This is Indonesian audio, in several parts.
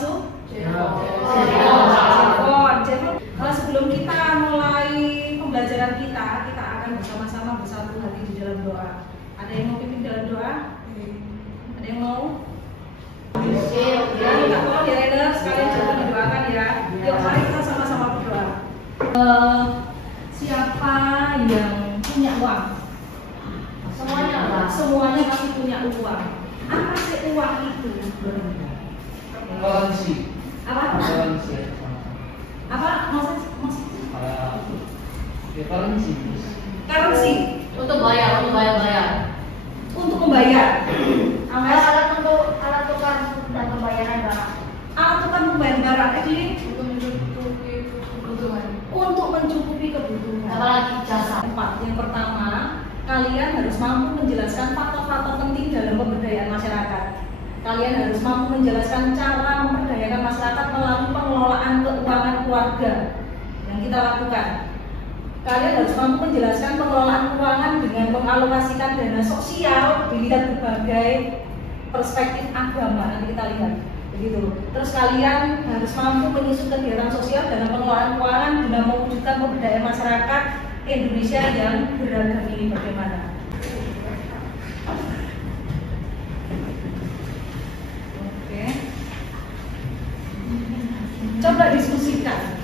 termasuk Cirebon. Cirebon. Sebelum kita mulai pembelajaran kita akan bersama-sama bersatu hati di dalam doa. Ada yang mau pimpin dalam doa? Ada yang mau? Ya, minta tolong ya Rainer, sekalian jangan didoakan ya. Yuk, mari kita sama-sama berdoa. Siapa yang punya uang? Semuanya pasti punya uang. Apa sih uang itu? Currency. Apa? Currency. Apa? Maksud? Currency. Currency. Untuk bayar. Untuk membayar. Alat tukar dan pembayaran barang. Alat tukar pembayaran barang ini Untuk mencukupi kebutuhan. untuk mencukupi kebutuhan. Apalagi jasa. Yang pertama, kalian harus mampu menjelaskan faktor-faktor penting dalam pemberdayaan masyarakat. Kalian harus mampu menjelaskan cara memberdayakan masyarakat melalui pengelolaan keuangan keluarga yang kita lakukan. Kalian harus mampu menjelaskan pengelolaan keuangan dengan mengalokasikan dana sosial dilihat berbagai perspektif agama. Nanti kita lihat begitu. Terus kalian harus mampu menyusun kegiatan sosial dalam pengelolaan keuangan guna mewujudkan pemberdayaan masyarakat Indonesia yang beragam ini bagaimana? Oke. Coba diskusikan.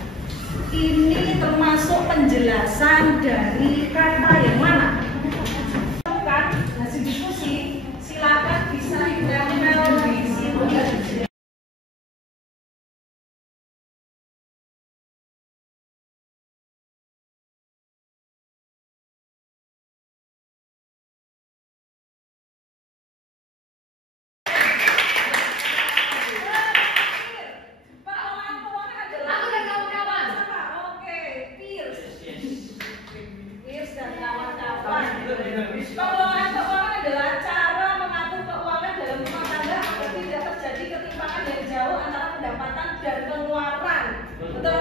Ini termasuk penjelasan dari kata yang mana? Bukan hasil diskusi. Silakan bisa ditempel di sini. Pengelolaan keuangan adalah cara mengatur keuangan dalam rumah tangga agar tidak terjadi ketimpangan yang jauh antara pendapatan dan pengeluaran. Betul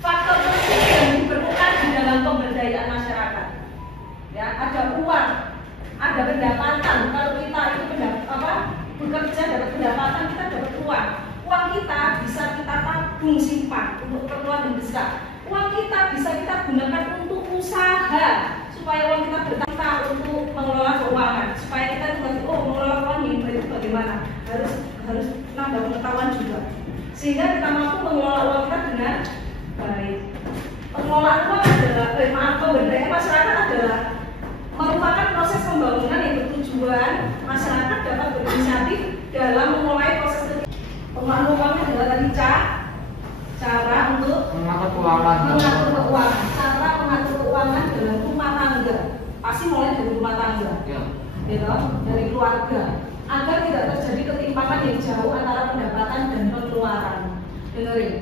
faktor penting yang diperlukan di dalam pemberdayaan masyarakat. Ya, ada uang, ada pendapatan. Kalau kita itu bekerja dapat pendapatan, kita dapat uang. Uang kita bisa kita tabung simpan untuk keperluan mendesak. Uang kita bisa kita gunakan untuk usaha supaya uang kita bertambah untuk mengelola keuangan. Supaya kita juga mengelola uang ini itu bagaimana? Harus nambah pengetahuan juga. Sehingga kita mampu mengelola uang kita dengan baik. Pengelolaan uang adalah pemberdayaan masyarakat adalah merupakan proses pembangunan yang bertujuan masyarakat dapat berinisiatif dalam memulai proses pengelolaan keuangan adalah tadi cara untuk Mengatur keuangan. Cara mengatur keuangan dalam rumah tangga. Pasti mulai dari rumah tangga, Ya. gitu, dari keluarga, agar tidak terjadi ketimpangan yang jauh antara pendapatan dan pengeluaran. Dengerin,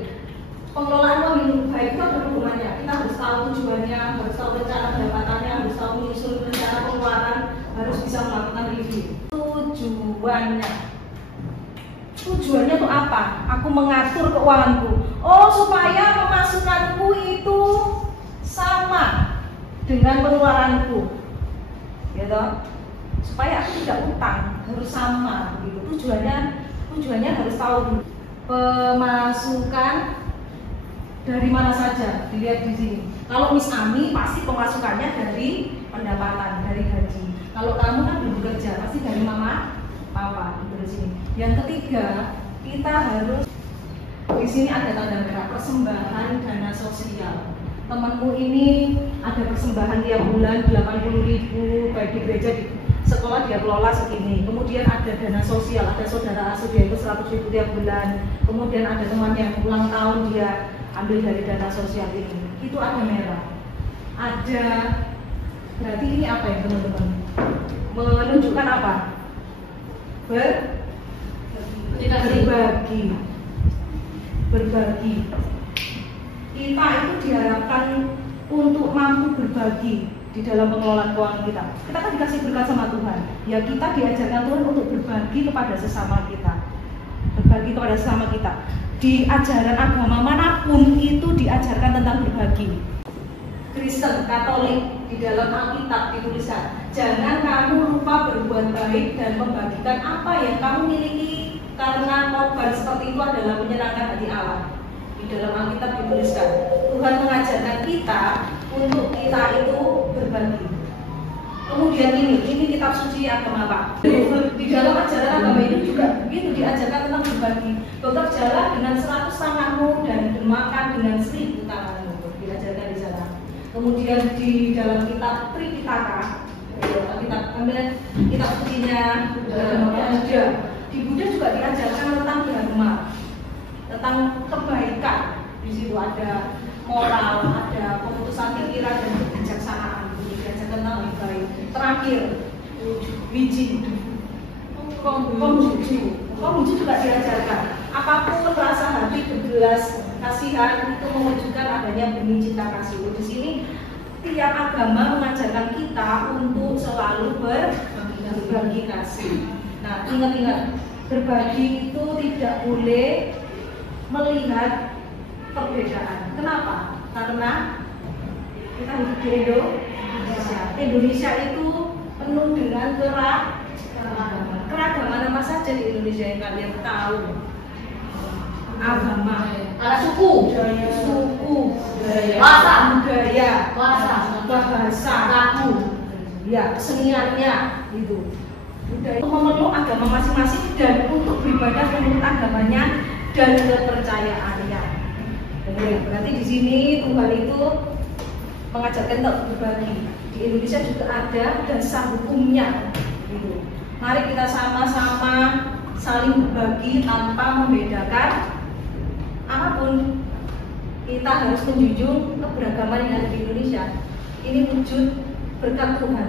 pengelolaan uang yang baik itu ada hubungannya. Kita harus tahu tujuannya, harus tahu rencana pendapatannya, harus tahu menyusun rencana pengeluaran, harus bisa melakukan review. Tujuannya tuh apa? Aku mengatur keuanganku. Oh, supaya pemasukanku itu sama dengan pengeluaranku, gitu. Supaya aku tidak utang, harus sama, gitu. Tujuannya harus tahu pemasukan dari mana saja. Dilihat di sini. Kalau Miss Ami pasti pemasukannya dari pendapatan, dari gaji. Kalau kamu kan belum bekerja, pasti dari mama, papa, gitu di sini. Yang ketiga, kita harus di sini ada tanda merah persembahan dana sosial. Temanmu ini ada persembahan tiap bulan 80.000, baik di gereja, di sekolah dia kelola segini. Kemudian ada dana sosial, ada saudara asuh dia itu 100.000 tiap bulan. Kemudian ada teman yang ulang tahun dia ambil dari dana sosial ini. Itu ada merah. Ada, berarti ini apa ya teman-teman? Menunjukkan apa? Berbagi. Kita itu diharapkan untuk mampu berbagi di dalam pengelolaan keuangan kita. Kita kan dikasih berkat sama Tuhan. Ya kita diajarkan Tuhan untuk berbagi kepada sesama kita. Berbagi kepada sesama kita. Di ajaran agama manapun itu diajarkan tentang berbagi. Kristen, Katolik, di dalam Alkitab dituliskan, jangan kamu lupa berbuat baik dan membagikan apa yang kamu miliki, karena korban seperti itu adalah menyenangkan hati Allah. Di dalam Alkitab dituliskan, Tuhan mengajarkan kita untuk kita itu berbagi. Kemudian ini kitab suci agama Pak. Di dalam ajaran agama ini juga begitu, diajarkan tentang berbagi. Bekerjalah dengan 100 tanganmu dan makan dengan 1000 tanganmu. Diajarkan di sana. Kemudian di dalam kitab Tripitaka, kitab sucinya Buddha, di Buddha juga diajarkan tentang dharma, tentang kebaikan. Di situ ada moral, ada keputusan pikiran dan kebijaksanaan. Diajarkan tentang lebih baik. Terakhir, biji Konghucu juga diajarkan. Apapun rasa hati berbelas kasihan itu mewujudkan adanya benih cinta kasih. Di sini tiap agama mengajarkan kita untuk selalu berbagi kasih. Nah, ingat-ingat, berbagi itu tidak boleh melihat perbedaan. Kenapa? Karena kita hidup di Indonesia. Indonesia itu penuh dengan keragaman apa saja di Indonesia yang kalian tahu. Agama, suku, budaya, bahasa, lagu, ya, keseniannya gitu. Budaya itu memeluk agama masing-masing dan untuk beribadah menurut agamanya dan kepercayaannya. Berarti di sini Tuhan itu mengajarkan untuk berbagi. Di Indonesia juga ada dasar hukumnya. Gitu. Mari kita sama-sama saling berbagi tanpa membedakan apapun. Kita harus menjunjung keberagaman yang ada di Indonesia. Ini wujud berkat Tuhan.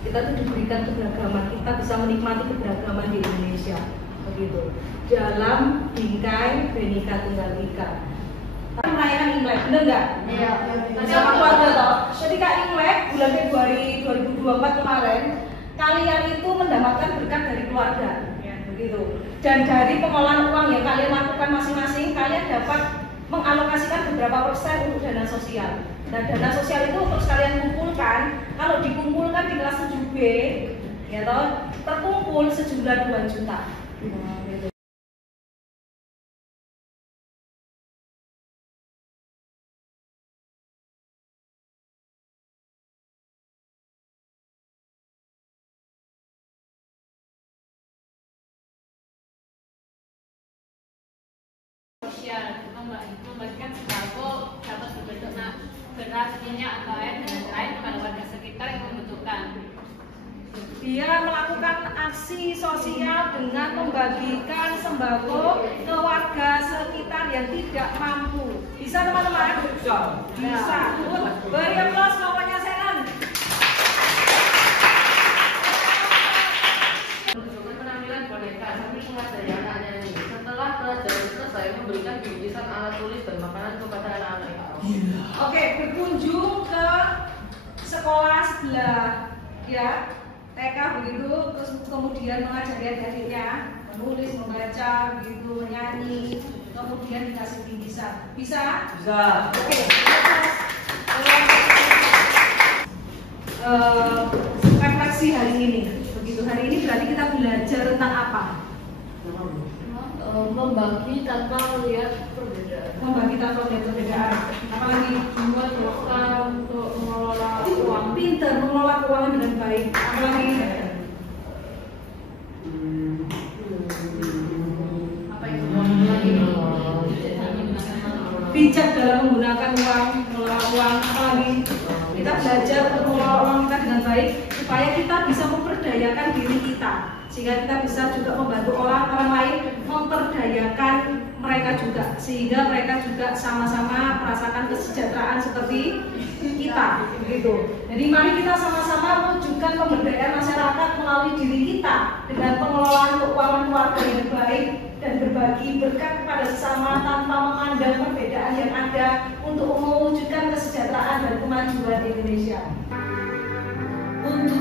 Kita tuh diberikan keberagaman, kita bisa menikmati keberagaman di Indonesia. Begitu. Dalam bingkai Bhinneka Tunggal Ika. Perayaan Imlek, bener nggak? Iya. Sama keluarga toh. Ketika Imlek bulan Februari 2024 kemarin, kalian itu mendapatkan berkat dari keluarga, begitu. Dan dari pengolahan uang yang kalian lakukan masing-masing, kalian dapat mengalokasikan beberapa persen untuk dana sosial. Dan dana sosial itu untuk sekalian kumpulkan. Kalau dikumpulkan di kelas 7B, ya toh, terkumpul sejumlah 2 juta. Gitu. Membagikan sembako dapat berbentuk beras, minyak, atau air dan lain kepada warga sekitar yang membutuhkan. Dia melakukan aksi sosial dengan membagikan sembako ke warga sekitar yang tidak mampu. Bisa teman-teman? Bisa. Beri aplaus kawannya Senan. Penampilan boneka sambil mengajari anak-anaknya ini. Setelah pelajaran selesai, memberikan bingkisan alat tulis dan makanan kepada anak-anak. Oke, berkunjung ke sekolah sebelah, ya, TK begitu, terus kemudian mengajari adik-adiknya menulis, membaca, begitu, menyanyi, kemudian dikasih bingkisan. Bisa? Bisa. Oke. Refleksi hari ini. Begitu, hari ini berarti kita belajar tentang apa? Membagi tanpa melihat perbedaan. Membagi tanpa melihat perbedaan. Apalagi Membuat dosa untuk mengelola uang. pintar mengelola keuangan dengan baik. Apalagi Apa itu? Lagi bijak dalam menggunakan uang, mengelola uang. Apalagi kita belajar untuk mengelola uang kita dengan baik supaya kita bisa memperdayakan diri kita, sehingga kita bisa juga membantu orang lain memperdayakan mereka juga, sehingga mereka juga sama-sama merasakan kesejahteraan seperti kita, begitu. Jadi mari kita sama-sama mewujudkan pemberdayaan masyarakat melalui diri kita dengan pengelolaan keuangan keluarga yang baik dan berbagi berkat kepada sesama tanpa memandang perbedaan yang ada untuk mewujudkan kesejahteraan dan kemajuan Indonesia. Untuk